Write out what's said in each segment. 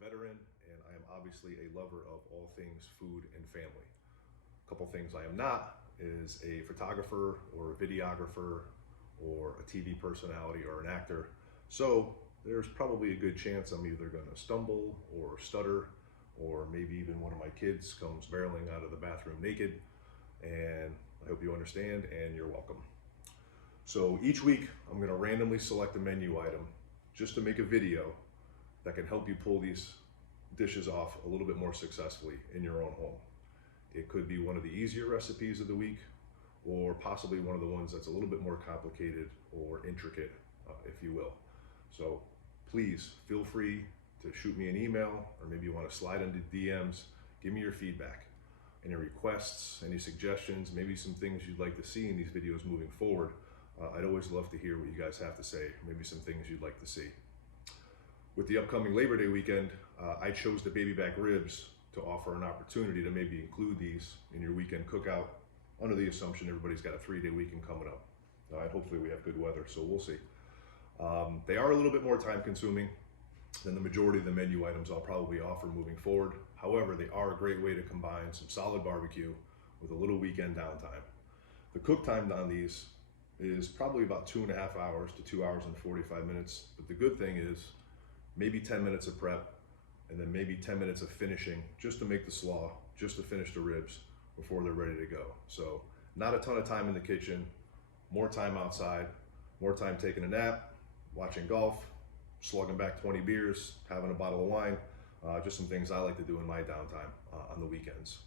a veteran, and I am obviously a lover of all things food and family. A couple things I am not is a photographer or a videographer or a TV personality or an actor. So there's probably a good chance I'm either going to stumble or stutter, or maybe even one of my kids comes barreling out of the bathroom naked. And I hope you understand, and you're welcome. So each week I'm going to randomly select a menu item just to make a video that can help you pull these dishes off a little bit more successfully in your own home. It could be one of the easier recipes of the week, or possibly one of the ones that's a little bit more complicated or intricate, if you will. So please feel free to shoot me an email, or maybe you want to slide into DMs. Give me your feedback, any requests, any suggestions, maybe some things you'd like to see in these videos moving forward. I'd always love to hear what you guys have to say, maybe some things you'd like to see. With the upcoming Labor Day weekend, I chose the baby back ribs to offer an opportunity to maybe include these in your weekend cookout, under the assumption everybody's got a 3-day weekend coming up. Hopefully we have good weather, so we'll see. They are a little bit more time consuming than the majority of the menu items I'll probably offer moving forward. However, they are a great way to combine some solid barbecue with a little weekend downtime. The cook time on these is probably about 2.5 hours to 2 hours and 45 minutes. But the good thing is maybe 10 minutes of prep and then maybe 10 minutes of finishing just to make the slaw, just to finish the ribs before they're ready to go. So not a ton of time in the kitchen, more time outside, more time taking a nap, watching golf, slugging back 20 beers, having a bottle of wine, just some things I like to do in my downtime on the weekends.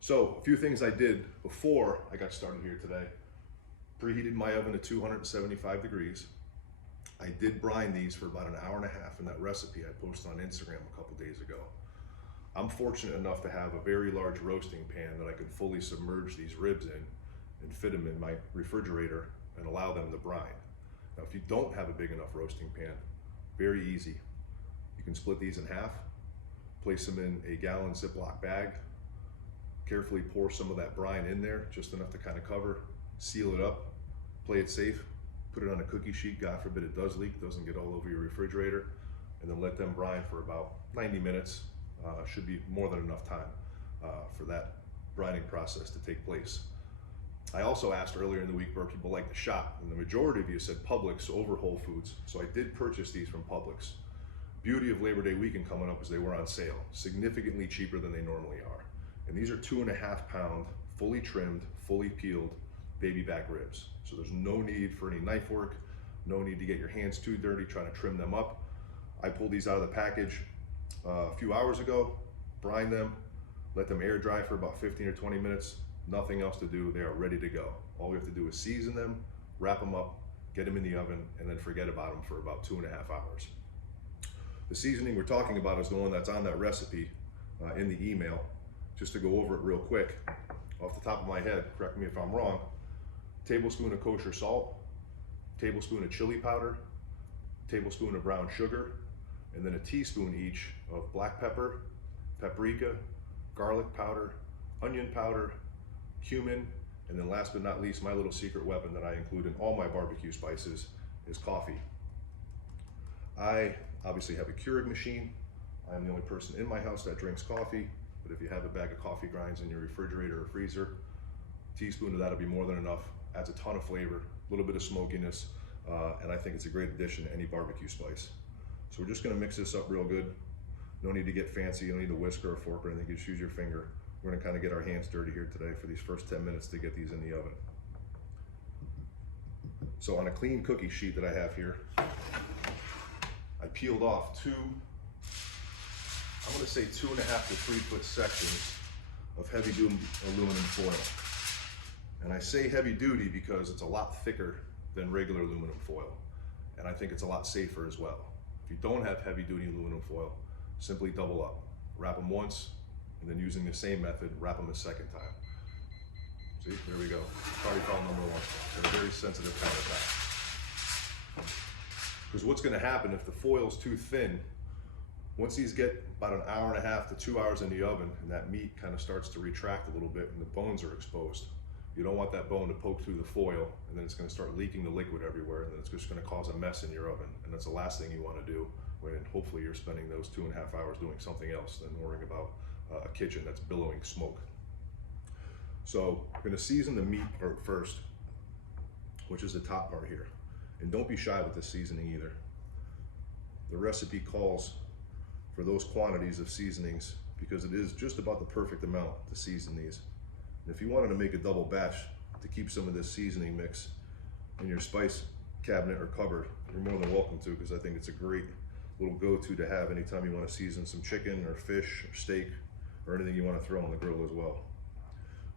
So a few things I did before I got started here today. Preheated my oven to 275 degrees. I did brine these for about 1.5 hours in that recipe I posted on Instagram a couple days ago. I'm fortunate enough to have a very large roasting pan that I can fully submerge these ribs in and fit them in my refrigerator and allow them to brine. Now, if you don't have a big enough roasting pan, very easy. You can split these in half, place them in a gallon Ziploc bag, carefully pour some of that brine in there, just enough to kind of cover, seal it up, play it safe, put it on a cookie sheet, God forbid it does leak, doesn't get all over your refrigerator, and then let them brine for about 90 minutes. Should be more than enough time for that brining process to take place. I also asked earlier in the week where people like to shop, and the majority of you said Publix over Whole Foods, so I did purchase these from Publix. Beauty of Labor Day weekend coming up is they were on sale, significantly cheaper than they normally are. And these are 2.5 pound, fully trimmed, fully peeled baby back ribs. So there's no need for any knife work, no need to get your hands too dirty trying to trim them up. I pulled these out of the package a few hours ago, brine them, let them air dry for about 15 or 20 minutes, nothing else to do, they are ready to go. All we have to do is season them, wrap them up, get them in the oven, and then forget about them for about 2.5 hours. The seasoning we're talking about is the one that's on that recipe in the email. Just to go over it real quick, off the top of my head, correct me if I'm wrong, tablespoon of kosher salt, tablespoon of chili powder, tablespoon of brown sugar, and then a teaspoon each of black pepper, paprika, garlic powder, onion powder, cumin, and then last but not least, my little secret weapon that I include in all my barbecue spices is coffee. I obviously have a Keurig machine. I'm the only person in my house that drinks coffee, but if you have a bag of coffee grinds in your refrigerator or freezer, a teaspoon of that'll be more than enough. Adds a ton of flavor, a little bit of smokiness, and I think it's a great addition to any barbecue spice. So we're just gonna mix this up real good. No need to get fancy, you don't need a whisk or a fork or anything, you just use your finger. We're gonna kind of get our hands dirty here today for these first 10 minutes to get these in the oven. So on a clean cookie sheet that I have here, I peeled off two, I'm gonna say 2.5 to 3 foot sections of heavy duty aluminum foil. And I say heavy duty because it's a lot thicker than regular aluminum foil. And I think it's a lot safer as well. If you don't have heavy duty aluminum foil, simply double up. Wrap them once, and then using the same method, wrap them a second time. See, there we go. Party foul number 1. They're a very sensitive countertop. Because what's gonna happen if the foil's too thin, once these get about 1.5 hours to 2 hours in the oven and that meat kind of starts to retract a little bit and the bones are exposed, you don't want that bone to poke through the foil and then it's going to start leaking the liquid everywhere and then it's just going to cause a mess in your oven, and that's the last thing you want to do when hopefully you're spending those 2.5 hours doing something else than worrying about a kitchen that's billowing smoke. So I'm going to season the meat part first, which is the top part here. And don't be shy with this seasoning either. The recipe calls for those quantities of seasonings because it is just about the perfect amount to season these. And if you wanted to make a double batch to keep some of this seasoning mix in your spice cabinet or cupboard, you're more than welcome to, because I think it's a great little go-to to have anytime you want to season some chicken or fish or steak or anything you want to throw on the grill as well.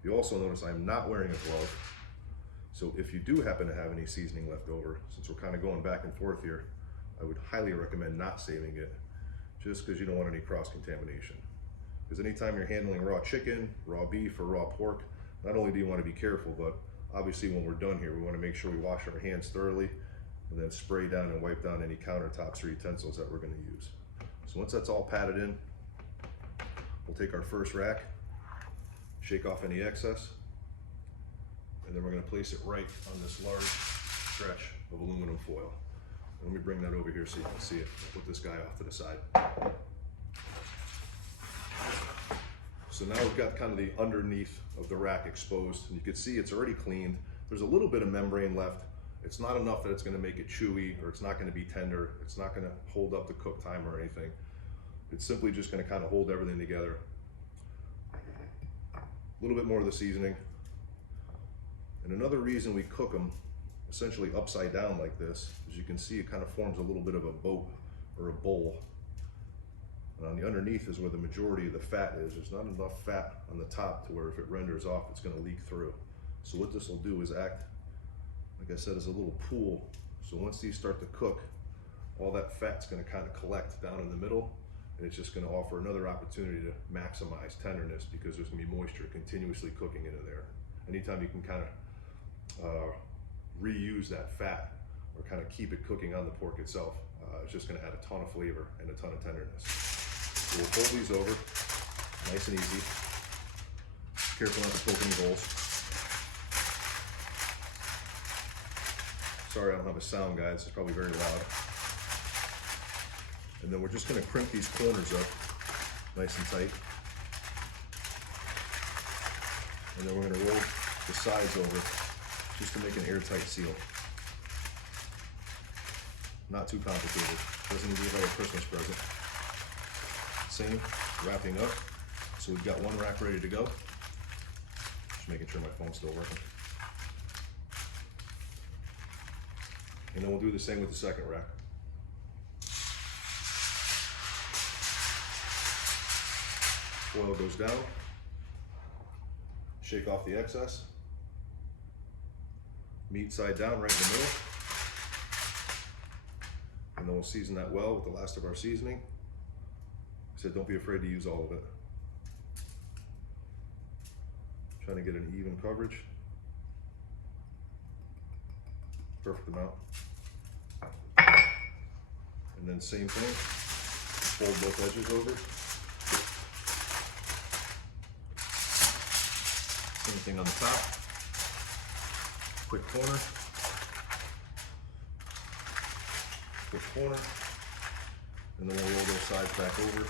You also notice I'm not wearing a glove, so if you do happen to have any seasoning left over, since we're kind of going back and forth here, I would highly recommend not saving it, just because you don't want any cross-contamination. Because anytime you're handling raw chicken, raw beef, or raw pork, not only do you want to be careful, but obviously when we're done here, we want to make sure we wash our hands thoroughly and then spray down and wipe down any countertops or utensils that we're going to use. So once that's all patted in, we'll take our first rack, shake off any excess, and then we're going to place it right on this large stretch of aluminum foil. Let me bring that over here so you can see it. I'll put this guy off to the side. So now we've got kind of the underneath of the rack exposed, and you can see it's already cleaned. There's a little bit of membrane left. It's not enough that it's going to make it chewy, or it's not going to be tender. It's not going to hold up the cook time or anything. It's simply just going to kind of hold everything together. A little bit more of the seasoning. And another reason we cook them essentially upside down like this, as you can see, it kind of forms a little bit of a boat or a bowl. And on the underneath is where the majority of the fat is. There's not enough fat on the top to where if it renders off, it's going to leak through. So what this will do is act, like I said, as a little pool. So once these start to cook, all that fat's going to kind of collect down in the middle, and it's just going to offer another opportunity to maximize tenderness, because there's going to be moisture continuously cooking into there. Anytime you can kind of reuse that fat or kind of keep it cooking on the pork itself, it's just going to add a ton of flavor and a ton of tenderness. So we'll fold these over, nice and easy. Careful not to poke any holes. Sorry I don't have a sound, guys. It's probably very loud. And then we're just going to crimp these corners up nice and tight. And then we're going to roll the sides over just to make an airtight seal. Not too complicated. Doesn't need to be like a Christmas present. Same, wrapping up. So we've got one rack ready to go. Just making sure my phone's still working. And then we'll do the same with the second rack. Foil goes down. Shake off the excess. Meat side down right in the middle. And then we'll season that well with the last of our seasoning. I said don't be afraid to use all of it. Trying to get an even coverage. Perfect amount. And then same thing, fold both edges over. Same thing on the top. Quick corner. Quick corner. And then we'll roll those sides back over.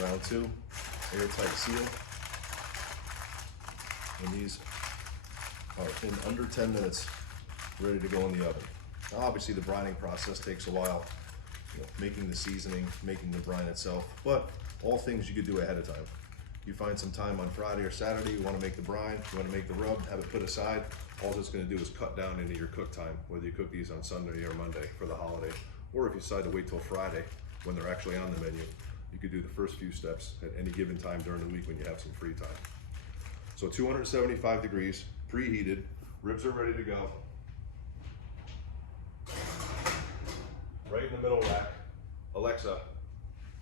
Round two, airtight seal. And these are in under 10 minutes ready to go in the oven. Now, obviously the brining process takes a while, making the seasoning, making the brine itself, but all things you could do ahead of time. You find some time on Friday or Saturday, you want to make the brine, you want to make the rub, have it put aside. All it's going to do is cut down into your cook time, whether you cook these on Sunday or Monday for the holiday, or if you decide to wait till Friday when they're actually on the menu, you could do the first few steps at any given time during the week when you have some free time. So 275 degrees, preheated, ribs are ready to go. Right in the middle rack. Alexa,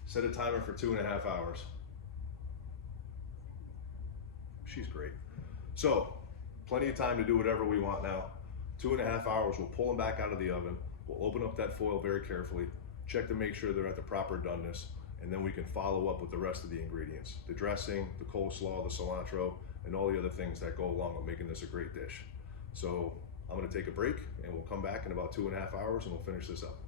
set a timer for 2.5 hours. She's great. So, plenty of time to do whatever we want now. 2.5 hours, we'll pull them back out of the oven. We'll open up that foil very carefully, check to make sure they're at the proper doneness, and then we can follow up with the rest of the ingredients. The dressing, the coleslaw, the cilantro, and all the other things that go along with making this a great dish. So, I'm gonna take a break, and we'll come back in about 2.5 hours and we'll finish this up.